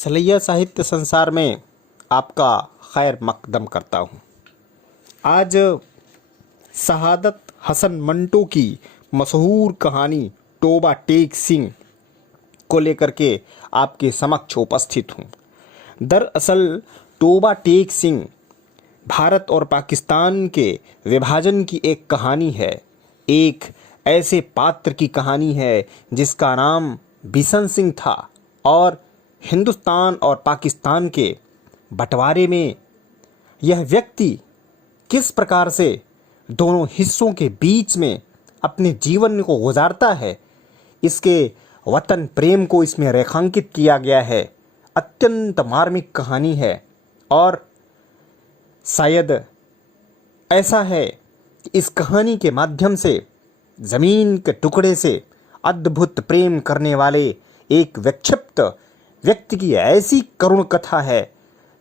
सलैया साहित्य संसार में आपका खैर मकदम करता हूँ। आज शहादत हसन मंटो की मशहूर कहानी तोबा टेक सिंह को लेकर के आपके समक्ष उपस्थित हूँ। दरअसल तोबा टेक सिंह भारत और पाकिस्तान के विभाजन की एक कहानी है। एक ऐसे पात्र की कहानी है जिसका नाम बिशन सिंह था और हिंदुस्तान और पाकिस्तान के बंटवारे में यह व्यक्ति किस प्रकार से दोनों हिस्सों के बीच में अपने जीवन को गुजारता है, इसके वतन प्रेम को इसमें रेखांकित किया गया है। अत्यंत मार्मिक कहानी है और शायद ऐसा है कि इस कहानी के माध्यम से ज़मीन के टुकड़े से अद्भुत प्रेम करने वाले एक विक्षिप्त व्यक्ति की ऐसी करुण कथा है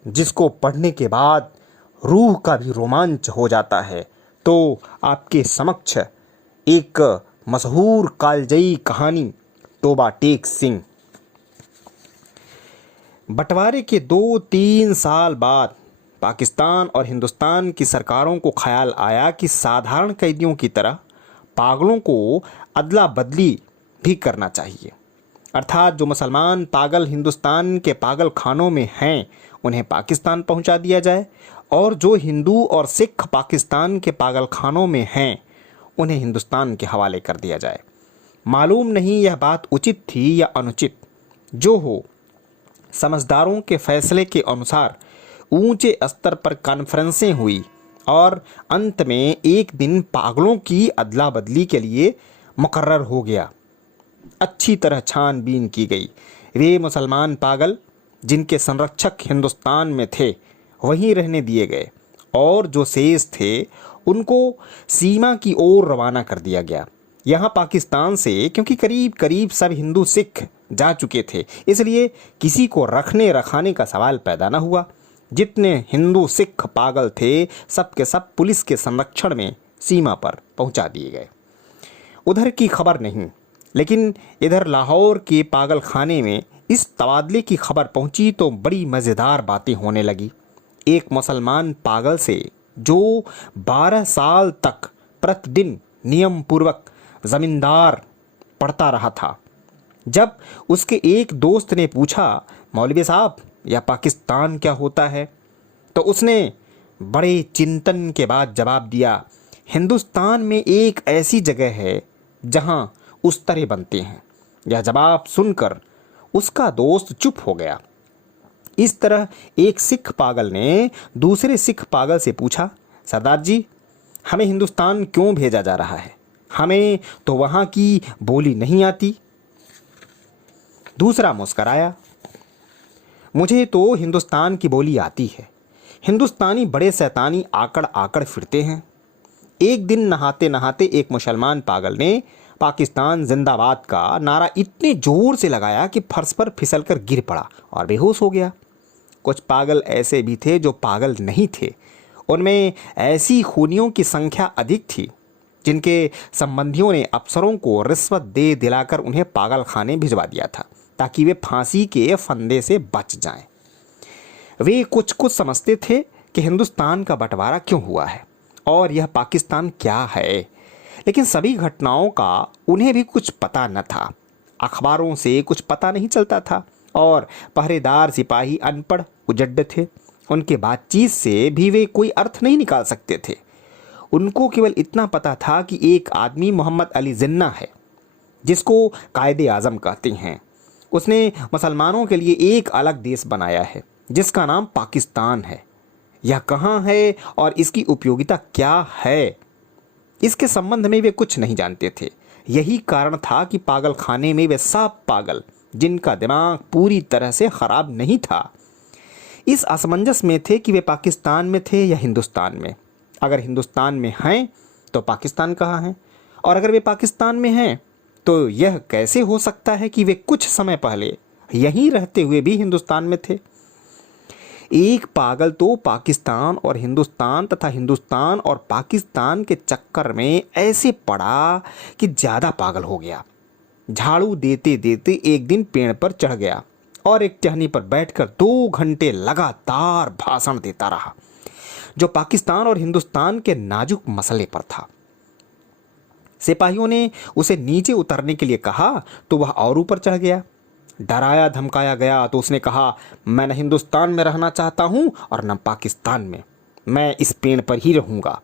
जिसको पढ़ने के बाद रूह का भी रोमांच हो जाता है। तो आपके समक्ष एक मशहूर कालजयी कहानी तोबा टेक सिंह। बंटवारे के 2-3 साल बाद पाकिस्तान और हिंदुस्तान की सरकारों को ख्याल आया कि साधारण कैदियों की तरह पागलों को अदला बदली भी करना चाहिए। अर्थात जो मुसलमान पागल हिंदुस्तान के पागल खानों में हैं उन्हें पाकिस्तान पहुंचा दिया जाए और जो हिंदू और सिख पाकिस्तान के पागल खानों में हैं उन्हें हिंदुस्तान के हवाले कर दिया जाए। मालूम नहीं यह बात उचित थी या अनुचित, जो हो समझदारों के फैसले के अनुसार ऊंचे स्तर पर कॉन्फ्रेंसें हुई और अंत में एक दिन पागलों की अदला बदली के लिए मुकर्रर हो गया। अच्छी तरह छानबीन की गई। वे मुसलमान पागल जिनके संरक्षक हिंदुस्तान में थे वहीं रहने दिए गए और जो शेष थे उनको सीमा की ओर रवाना कर दिया गया। यहाँ पाकिस्तान से क्योंकि करीब करीब सब हिंदू सिख जा चुके थे, इसलिए किसी को रखने रखाने का सवाल पैदा न हुआ। जितने हिंदू सिख पागल थे सब के सब पुलिस के संरक्षण में सीमा पर पहुंचा दिए गए। उधर की खबर नहीं, लेकिन इधर लाहौर के पागल खाने में इस तबादले की खबर पहुंची तो बड़ी मज़ेदार बातें होने लगी। एक मुसलमान पागल से जो 12 साल तक प्रतिदिन नियम पूर्वक ज़मींदार पढ़ता रहा था, जब उसके एक दोस्त ने पूछा, मौलवी साहब यह पाकिस्तान क्या होता है, तो उसने बड़े चिंतन के बाद जवाब दिया, हिंदुस्तान में एक ऐसी जगह है जहां उस्तरे बनते हैं। यह जवाब सुनकर उसका दोस्त चुप हो गया। इस तरह एक सिख पागल ने दूसरे सिख पागल से पूछा, सरदार जी हमें हिंदुस्तान क्यों भेजा जा रहा है, हमें तो वहाँ की बोली नहीं आती। दूसरा मुस्कराया, मुझे तो हिंदुस्तान की बोली आती है। हिंदुस्तानी बड़े शैतानी आकड़ आकड़ फिरते हैं। एक दिन नहाते नहाते एक मुसलमान पागल ने पाकिस्तान जिंदाबाद का नारा इतने जोर से लगाया कि फर्श पर फिसलकर गिर पड़ा और बेहोश हो गया। कुछ पागल ऐसे भी थे जो पागल नहीं थे। उनमें ऐसी खूनियों की संख्या अधिक थी जिनके संबंधियों ने अफसरों को रिश्वत दे दिलाकर उन्हें पागल खाने भिजवा दिया था ताकि वे फांसी के फंदे से बच जाएं। वे कुछ कुछ समझते थे कि हिंदुस्तान का बंटवारा क्यों हुआ है और यह पाकिस्तान क्या है, लेकिन सभी घटनाओं का उन्हें भी कुछ पता न था। अखबारों से कुछ पता नहीं चलता था और पहरेदार सिपाही अनपढ़ उजड्ड थे। उनके बातचीत से भी वे कोई अर्थ नहीं निकाल सकते थे। उनको केवल इतना पता था कि एक आदमी मोहम्मद अली जिन्ना है जिसको कायदे आज़म कहते हैं। उसने मुसलमानों के लिए एक अलग देश बनाया है जिसका नाम पाकिस्तान है। यह कहाँ है और इसकी उपयोगिता क्या है, इसके संबंध में वे कुछ नहीं जानते थे। यही कारण था कि पागल खाने में वे सब पागल जिनका दिमाग पूरी तरह से खराब नहीं था इस असमंजस में थे कि वे पाकिस्तान में थे या हिंदुस्तान में। अगर हिंदुस्तान में हैं तो पाकिस्तान कहाँ है, और अगर वे पाकिस्तान में हैं तो यह कैसे हो सकता है कि वे कुछ समय पहले यहीं रहते हुए भी हिंदुस्तान में थे। एक पागल तो पाकिस्तान और हिंदुस्तान तथा हिंदुस्तान और पाकिस्तान के चक्कर में ऐसे पड़ा कि ज़्यादा पागल हो गया। झाड़ू देते देते एक दिन पेड़ पर चढ़ गया और एक टहनी पर बैठकर 2 घंटे लगातार भाषण देता रहा, जो पाकिस्तान और हिंदुस्तान के नाजुक मसले पर था। सिपाहियों ने उसे नीचे उतरने के लिए कहा तो वह और ऊपर चढ़ गया। डराया धमकाया गया तो उसने कहा, मैं न हिंदुस्तान में रहना चाहता हूं और न पाकिस्तान में, मैं इस पेड़ पर ही रहूंगा।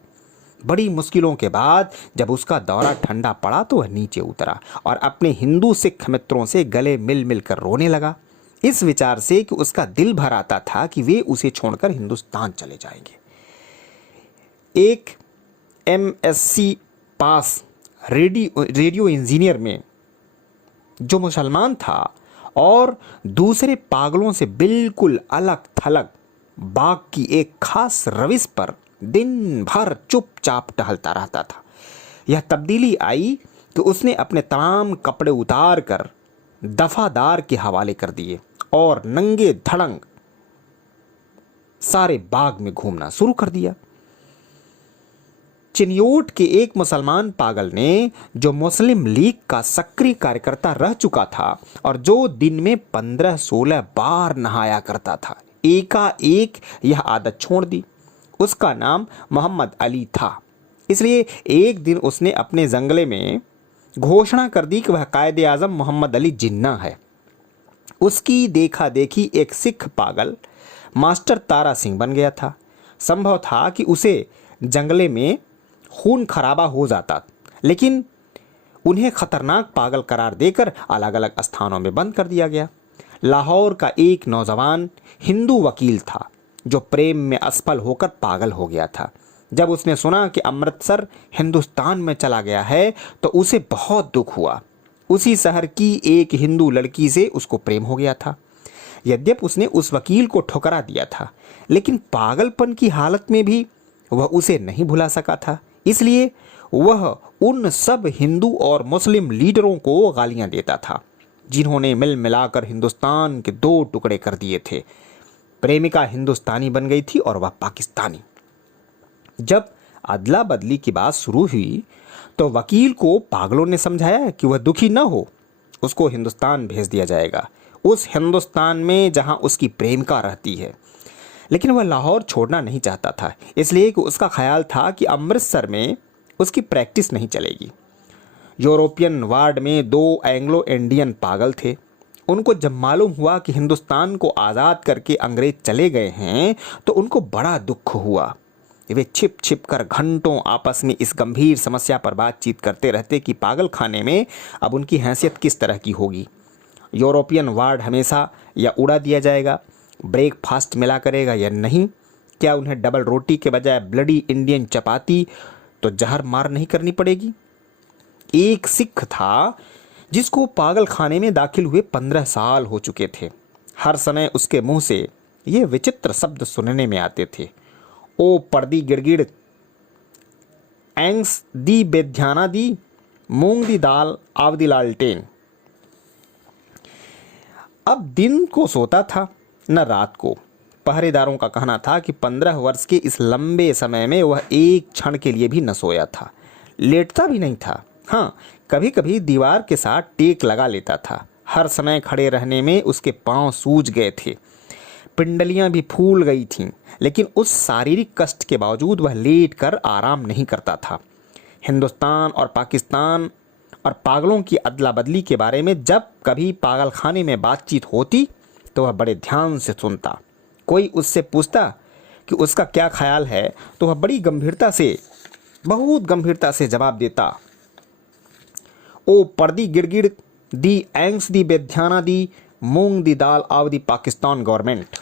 बड़ी मुश्किलों के बाद जब उसका दौरा ठंडा पड़ा तो वह नीचे उतरा और अपने हिंदू सिख मित्रों से गले मिल मिल कर रोने लगा, इस विचार से कि उसका दिल भर आता था कि वे उसे छोड़कर हिंदुस्तान चले जाएंगे। एक एमएससी पास रेडियो इंजीनियर में जो मुसलमान था और दूसरे पागलों से बिल्कुल अलग थलग बाग की एक खास रविश पर दिन भर चुपचाप टहलता रहता था। यह तब्दीली आई कि उसने अपने तमाम कपड़े उतार कर दफादार के हवाले कर दिए और नंगे धड़ंग सारे बाग में घूमना शुरू कर दिया। चिन्योट के एक मुसलमान पागल ने, जो मुस्लिम लीग का सक्रिय कार्यकर्ता रह चुका था और जो दिन में 15-16 बार नहाया करता था, एकाएक यह आदत छोड़ दी। उसका नाम मोहम्मद अली था। इसलिए एक दिन उसने अपने जंगले में घोषणा कर दी कि वह कायदे आजम मोहम्मद अली जिन्ना है। उसकी देखा देखी एक सिख पागल मास्टर तारा सिंह बन गया था। संभव था कि उसे जंगले में खून खराबा हो जाता, लेकिन उन्हें खतरनाक पागल करार देकर अलग अलग स्थानों में बंद कर दिया गया। लाहौर का एक नौजवान हिंदू वकील था जो प्रेम में असफल होकर पागल हो गया था। जब उसने सुना कि अमृतसर हिंदुस्तान में चला गया है तो उसे बहुत दुख हुआ। उसी शहर की एक हिंदू लड़की से उसको प्रेम हो गया था। यद्यपि उसने उस वकील को ठुकरा दिया था, लेकिन पागलपन की हालत में भी वह उसे नहीं भुला सका था। इसलिए वह उन सब हिंदू और मुस्लिम लीडरों को गालियां देता था जिन्होंने मिल मिलाकर हिंदुस्तान के 2 टुकड़े कर दिए थे। प्रेमिका हिंदुस्तानी बन गई थी और वह पाकिस्तानी। जब अदला बदली की बात शुरू हुई तो वकील को पागलों ने समझाया कि वह दुखी न हो, उसको हिंदुस्तान भेज दिया जाएगा, उस हिंदुस्तान में जहां उसकी प्रेमिका रहती है। लेकिन वह लाहौर छोड़ना नहीं चाहता था, इसलिए कि उसका ख्याल था कि अमृतसर में उसकी प्रैक्टिस नहीं चलेगी। यूरोपियन वार्ड में 2 एंग्लो इंडियन पागल थे। उनको जब मालूम हुआ कि हिंदुस्तान को आज़ाद करके अंग्रेज चले गए हैं तो उनको बड़ा दुख हुआ। वे छिप छिप कर घंटों आपस में इस गंभीर समस्या पर बातचीत करते रहते कि पागल खाने में अब उनकी हैसियत किस तरह की होगी। यूरोपियन वार्ड हमेशा या उड़ा दिया जाएगा, ब्रेकफास्ट मिला करेगा या नहीं, क्या उन्हें डबल रोटी के बजाय ब्लडी इंडियन चपाती तो जहर मार नहीं करनी पड़ेगी। एक सिख था जिसको पागल खाने में दाखिल हुए 15 साल हो चुके थे। हर समय उसके मुंह से ये विचित्र शब्द सुनने में आते थे, ओ पर्दी गिड़गिड़, एंग्स दी बेध्याना दी, मूंग दी दाल आवदी लालटेन। अब दिन को सोता था न रात को। पहरेदारों का कहना था कि 15 वर्ष के इस लंबे समय में वह एक क्षण के लिए भी न सोया था, लेटता भी नहीं था। हाँ, कभी कभी दीवार के साथ टेक लगा लेता था। हर समय खड़े रहने में उसके पांव सूज गए थे, पिंडलियां भी फूल गई थीं, लेकिन उस शारीरिक कष्ट के बावजूद वह लेट कर आराम नहीं करता था। हिंदुस्तान और पाकिस्तान और पागलों की अदला बदली के बारे में जब कभी पागल खाने में बातचीत होती तो वह बड़े ध्यान से सुनता। कोई उससे पूछता कि उसका क्या ख्याल है तो वह बड़ी गंभीरता से, बहुत गंभीरता से जवाब देता, ओ पर्दी गिड़गिड़ दी एंग्स दी बेध्याना दी, मूंग दी दाल आवदी पाकिस्तान गवर्नमेंट।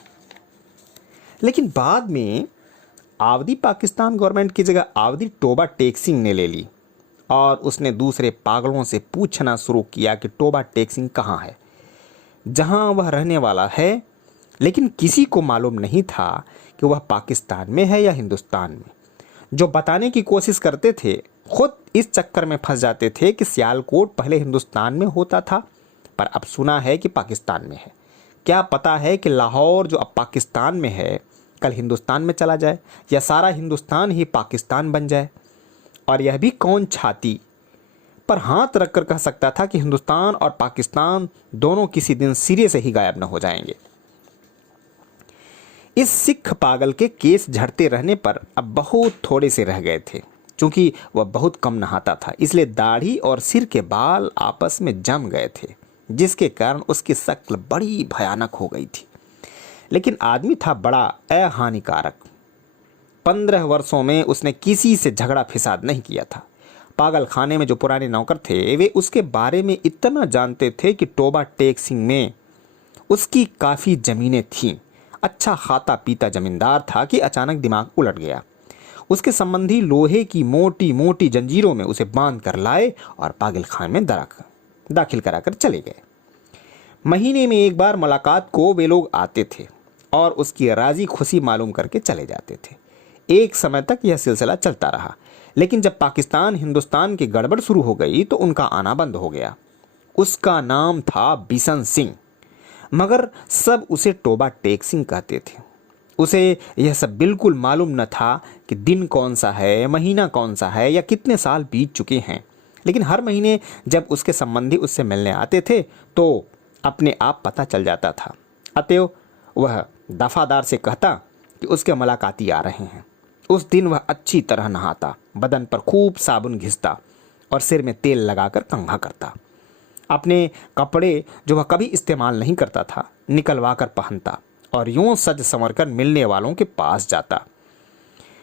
लेकिन बाद में आवदी पाकिस्तान गवर्नमेंट की जगह आवदी टोबा टेक सिंह ने ले ली और उसने दूसरे पागलों से पूछना शुरू किया कि टोबा टेक सिंह कहाँ है, जहां वह रहने वाला है। लेकिन किसी को मालूम नहीं था कि वह पाकिस्तान में है या हिंदुस्तान में। जो बताने की कोशिश करते थे खुद इस चक्कर में फंस जाते थे कि सियालकोट पहले हिंदुस्तान में होता था, पर अब सुना है कि पाकिस्तान में है। क्या पता है कि लाहौर जो अब पाकिस्तान में है कल हिंदुस्तान में चला जाए या सारा हिंदुस्तान ही पाकिस्तान बन जाए। और यह भी कौन छाती पर हाथ रखकर कह सकता था कि हिंदुस्तान और पाकिस्तान दोनों किसी दिन सिरे से ही गायब न हो जाएंगे। इस सिख पागल के केस झड़ते रहने पर अब बहुत थोड़े से रह गए थे। क्योंकि वह बहुत कम नहाता था, इसलिए दाढ़ी और सिर के बाल आपस में जम गए थे, जिसके कारण उसकी शक्ल बड़ी भयानक हो गई थी। लेकिन आदमी था बड़ा अहानिकारक। 15 वर्षों में उसने किसी से झगड़ा फिसाद नहीं किया था। पागल खाने में जो पुराने नौकर थे वे उसके बारे में इतना जानते थे कि टोबा टेक सिंह में उसकी काफ़ी ज़मीनें थीं। अच्छा खाता पीता जमींदार था कि अचानक दिमाग उलट गया। उसके संबंधी लोहे की मोटी मोटी जंजीरों में उसे बांध कर लाए और पागल खाने में दाखिल कराकर चले गए। महीने में एक बार मुलाकात को वे लोग आते थे और उसकी राजी खुशी मालूम करके चले जाते थे। एक समय तक यह सिलसिला चलता रहा, लेकिन जब पाकिस्तान हिंदुस्तान की गड़बड़ शुरू हो गई तो उनका आना बंद हो गया। उसका नाम था बिशन सिंह, मगर सब उसे टोबा टेक सिंह कहते थे। उसे यह सब बिल्कुल मालूम न था कि दिन कौन सा है, महीना कौन सा है या कितने साल बीत चुके हैं। लेकिन हर महीने जब उसके संबंधी उससे मिलने आते थे तो अपने आप पता चल जाता था। अतएव वह दफादार से कहता कि उसके मुलाकाती आ रहे हैं। उस दिन वह अच्छी तरह नहाता, बदन पर खूब साबुन घिसता और सिर में तेल लगाकर कंघा करता। अपने कपड़े जो वह कभी इस्तेमाल नहीं करता था निकलवा कर पहनता और यूं सज संवर कर मिलने वालों के पास जाता।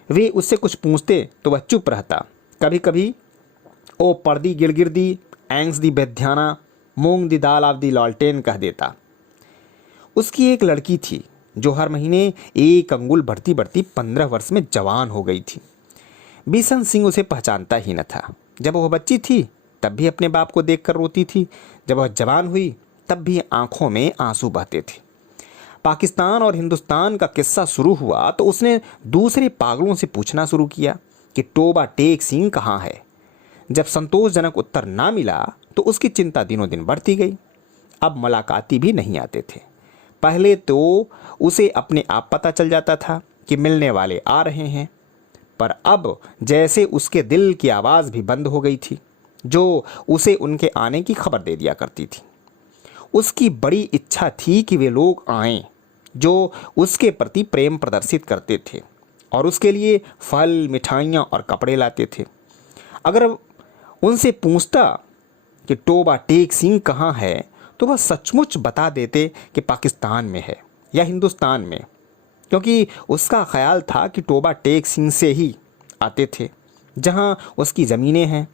वे उससे कुछ पूछते तो वह चुप रहता। कभी कभी ओ पर्दी गिड़गिड़दी, एंग्स दी बेध्याना, मूंग दी दाल आव दी लालटेन कह देता। उसकी एक लड़की थी जो हर महीने एक अंगुल बढ़ती बढ़ती 15 वर्ष में जवान हो गई थी। बिशन सिंह उसे पहचानता ही न था। जब वह बच्ची थी तब भी अपने बाप को देखकर रोती थी, जब वह जवान हुई तब भी आंखों में आंसू बहते थे। पाकिस्तान और हिंदुस्तान का किस्सा शुरू हुआ तो उसने दूसरे पागलों से पूछना शुरू किया कि टोबा टेक सिंह कहाँ है। जब संतोषजनक उत्तर ना मिला तो उसकी चिंता दिनों दिन बढ़ती गई। अब मुलाकाती भी नहीं आते थे। पहले तो उसे अपने आप पता चल जाता था कि मिलने वाले आ रहे हैं, पर अब जैसे उसके दिल की आवाज़ भी बंद हो गई थी जो उसे उनके आने की खबर दे दिया करती थी। उसकी बड़ी इच्छा थी कि वे लोग आएं जो उसके प्रति प्रेम प्रदर्शित करते थे और उसके लिए फल, मिठाइयाँ और कपड़े लाते थे। अगर उनसे पूछता कि टोबा टेक सिंह कहाँ है तो वह सचमुच बता देते कि पाकिस्तान में है या हिंदुस्तान में, क्योंकि उसका ख्याल था कि टोबा टेक सिंह से ही आते थे जहाँ उसकी ज़मीनें हैं।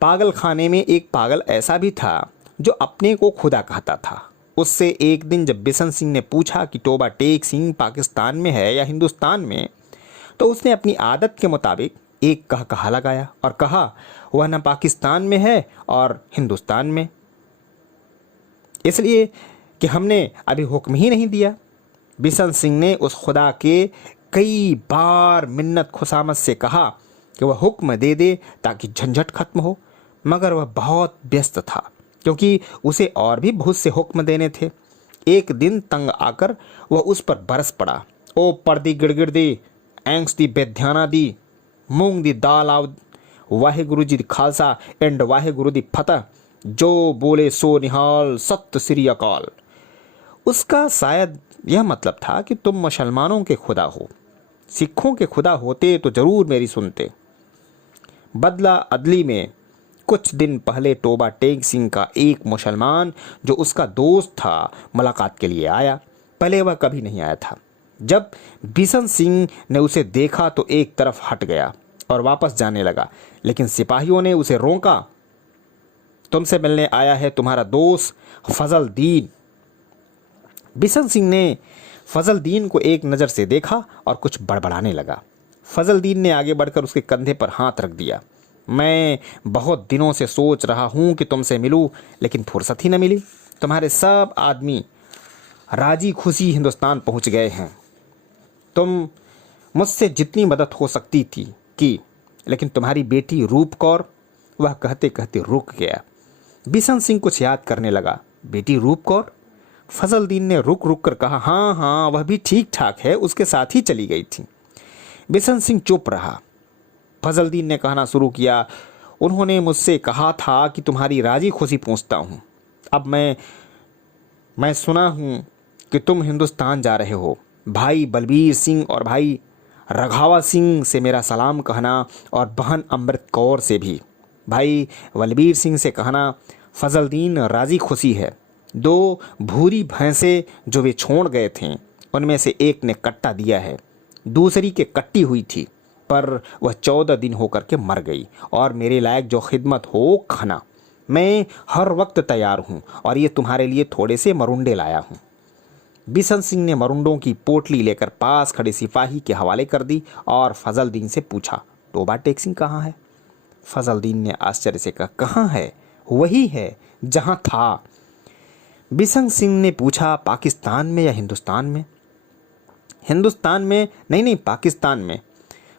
पागल खाने में एक पागल ऐसा भी था जो अपने को खुदा कहता था। उससे एक दिन जब बिशन सिंह ने पूछा कि टोबा टेक सिंह पाकिस्तान में है या हिंदुस्तान में, तो उसने अपनी आदत के मुताबिक एक कहा लगाया और कहा वह न पाकिस्तान में है और हिंदुस्तान में, इसलिए कि हमने अभी हुक्म ही नहीं दिया। बिशन सिंह ने उस खुदा के कई बार मिन्नत खुशामत से कहा कि वह हुक्म दे दे ताकि झंझट खत्म हो, मगर वह बहुत व्यस्त था क्योंकि उसे और भी बहुत से हुक्म देने थे। एक दिन तंग आकर वह उस पर बरस पड़ा। ओ पर्दी गिड़गिड़ दी, एंग्स दी बेध्याना दी, मूंग दी दाल आव, वाहेगुरु जी दी खालसा एंड वाहेगुरु दी फतह, जो बोले सो निहाल, सत्य श्री अकाल। उसका शायद यह मतलब था कि तुम मुसलमानों के खुदा हो, सिखों के खुदा होते तो जरूर मेरी सुनते। बदला अदली में कुछ दिन पहले टोबा टेक सिंह का एक मुसलमान जो उसका दोस्त था मुलाकात के लिए आया। पहले वह कभी नहीं आया था। जब बिशन सिंह ने उसे देखा तो एक तरफ हट गया और वापस जाने लगा, लेकिन सिपाहियों ने उसे रोका। तुमसे मिलने आया है तुम्हारा दोस्त फजल दीन। बिशन सिंह ने फजल दीन को एक नज़र से देखा और कुछ बड़बड़ाने लगा। फजल दीन ने आगे बढ़कर उसके कंधे पर हाथ रख दिया। मैं बहुत दिनों से सोच रहा हूँ कि तुमसे मिलूँ, लेकिन फुर्सत ही न मिली। तुम्हारे सब आदमी राजी खुशी हिंदुस्तान पहुँच गए हैं। तुम मुझसे जितनी मदद हो सकती थी की, लेकिन तुम्हारी बेटी रूप कौर, वह कहते कहते रुक गया। बिशन सिंह कुछ याद करने लगा। बेटी रूप कौर? फजल दीन ने रुक रुक कर कहा, हाँ हाँ वह भी ठीक ठाक है, उसके साथ ही चली गई थी। बिशन सिंह चुप रहा। फजल दीन ने कहना शुरू किया, उन्होंने मुझसे कहा था कि तुम्हारी राजी खुशी पूछता हूँ। अब मैं सुना हूँ कि तुम हिंदुस्तान जा रहे हो। भाई बलबीर सिंह और भाई रघावा सिंह से मेरा सलाम कहना और बहन अमृत कौर से भी। भाई बलबीर सिंह से कहना फजलदीन राजी खुशी है। 2 भूरी भैंसें जो वे छोड़ गए थे उनमें से एक ने कट्टा दिया है, दूसरी के कट्टी हुई थी, पर वह 14 दिन होकर के मर गई। और मेरे लायक जो खिदमत हो कहना, मैं हर वक्त तैयार हूँ। और ये तुम्हारे लिए थोड़े से मरुंडे लाया हूँ। बिशन सिंह ने मरुंडों की पोटली लेकर पास खड़े सिपाही के हवाले कर दी और फजलदीन से पूछा, टोबा टेक सिंह कहाँ है? फजलदीन ने आश्चर्य से कहा, कहाँ है? वही है जहाँ था। बिशन सिंह ने पूछा, पाकिस्तान में या हिंदुस्तान में? हिंदुस्तान में नहीं, पाकिस्तान में।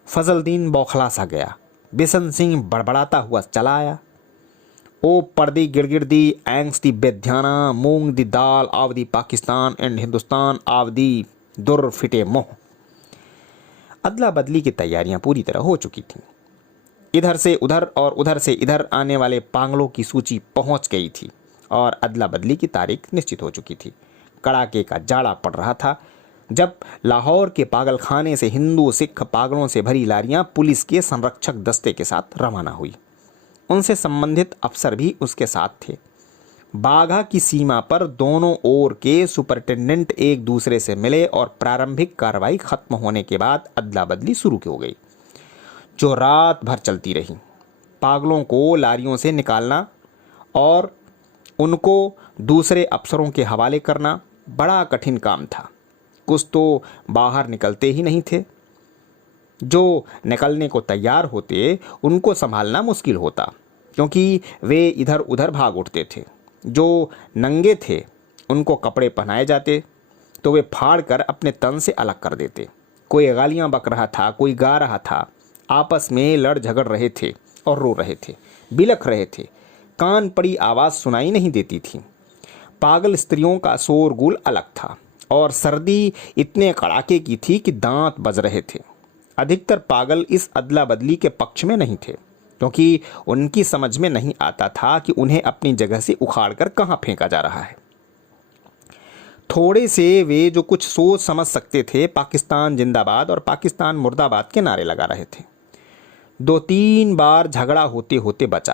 फजलदीन बौखला सा गया। बिशन सिंह बड़बड़ाता हुआ चला आया। ओ पर्दी गिड़गिड़ दी एंग्स दी बेध्याना मूंग दी दाल आवदी पाकिस्तान एंड हिंदुस्तान आवदी दुर फिटे मोह। अदला बदली की तैयारियां पूरी तरह हो चुकी थीं। इधर से उधर और उधर से इधर आने वाले पागलों की सूची पहुंच गई थी और अदला बदली की तारीख निश्चित हो चुकी थी। कड़ाके का जाड़ा पड़ रहा था जब लाहौर के पागलखाने से हिंदू सिख पागलों से भरी लारियां पुलिस के संरक्षक दस्ते के साथ रवाना हुई। उनसे संबंधित अफसर भी उसके साथ थे। बाघा की सीमा पर दोनों ओर के सुपरिटेंडेंट एक दूसरे से मिले और प्रारंभिक कार्रवाई खत्म होने के बाद अदला बदली शुरू हो गई, जो रात भर चलती रही। पागलों को लारियों से निकालना और उनको दूसरे अफसरों के हवाले करना बड़ा कठिन काम था। कुछ तो बाहर निकलते ही नहीं थे। जो निकलने को तैयार होते उनको संभालना मुश्किल होता, क्योंकि वे इधर उधर भाग उठते थे। जो नंगे थे उनको कपड़े पहनाए जाते तो वे फाड़ कर अपने तन से अलग कर देते। कोई गालियाँ बक रहा था, कोई गा रहा था, आपस में लड़ झगड़ रहे थे और रो रहे थे, बिलख रहे थे। कान पड़ी आवाज़ सुनाई नहीं देती थी। पागल स्त्रियों का शोरगुल अलग था और सर्दी इतने कड़ाके की थी कि दांत बज रहे थे। अधिकतर पागल इस अदला बदली के पक्ष में नहीं थे, क्योंकि उनकी समझ में नहीं आता था कि उन्हें अपनी जगह से उखाड़कर कहाँ फेंका जा रहा है। थोड़े से वे जो कुछ सोच समझ सकते थे पाकिस्तान जिंदाबाद और पाकिस्तान मुर्दाबाद के नारे लगा रहे थे। 2-3 बार झगड़ा होते होते बचा,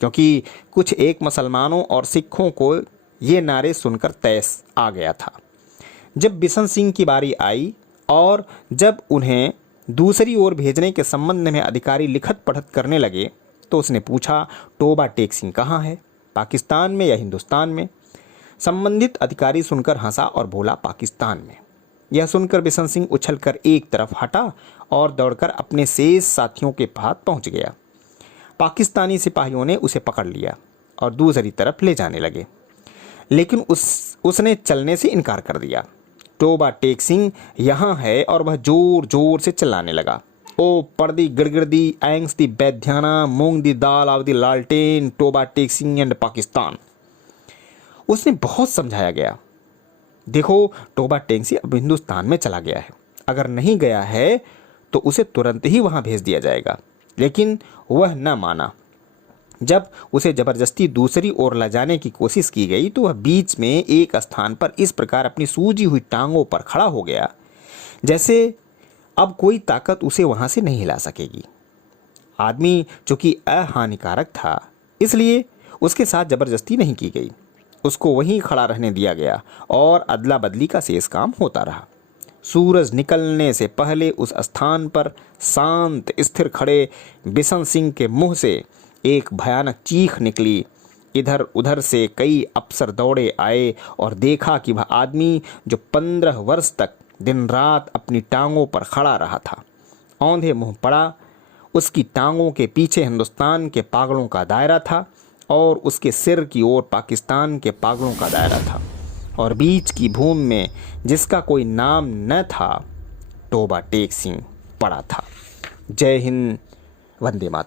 क्योंकि कुछ एक मुसलमानों और सिखों को ये नारे सुनकर तैस आ गया था। जब बिशन सिंह की बारी आई और जब उन्हें दूसरी ओर भेजने के संबंध में अधिकारी लिखत पढ़त करने लगे तो उसने पूछा, टोबा टेक सिंह कहाँ है? पाकिस्तान में या हिंदुस्तान में? संबंधित अधिकारी सुनकर हंसा और बोला, पाकिस्तान में। यह सुनकर बिशन सिंह उछलकर एक तरफ हटा और दौड़कर अपने शेष साथियों के पास पहुंच गया। पाकिस्तानी सिपाहियों ने उसे पकड़ लिया और दूसरी तरफ ले जाने लगे, लेकिन उसने चलने से इनकार कर दिया। टोबा टेक सिंह यहाँ है और वह जोर जोर से चिल्लाने लगा, ओ पर्दी गिड़गिड़ दी एंग्स दी बैध्याना मूंग दी दाल आवदी लालटेन टोबा टेक सिंह एंड पाकिस्तान। उसने बहुत समझाया गया, देखो टोबा टेक सिंह अब हिंदुस्तान में चला गया है, अगर नहीं गया है तो उसे तुरंत ही वहाँ भेज दिया जाएगा। लेकिन वह न माना। जब उसे जबरदस्ती दूसरी ओर ले जाने की कोशिश की गई तो वह बीच में एक स्थान पर इस प्रकार अपनी सूजी हुई टांगों पर खड़ा हो गया जैसे अब कोई ताकत उसे वहां से नहीं हिला सकेगी। आदमी चूंकि अहानिकारक था, इसलिए उसके साथ जबरदस्ती नहीं की गई। उसको वहीं खड़ा रहने दिया गया और अदला बदली का शेष काम होता रहा। सूरज निकलने से पहले उस स्थान पर शांत स्थिर खड़े बिशन सिंह के मुंह से एक भयानक चीख निकली। इधर उधर से कई अफसर दौड़े आए और देखा कि वह आदमी जो 15 वर्ष तक दिन रात अपनी टांगों पर खड़ा रहा था, औंधे मुंह पड़ा। उसकी टांगों के पीछे हिंदुस्तान के पागलों का दायरा था और उसके सिर की ओर पाकिस्तान के पागलों का दायरा था, और बीच की भूमि में जिसका कोई नाम न था, टोबा टेक सिंह पड़ा था। जय हिंद, वंदे मातरम।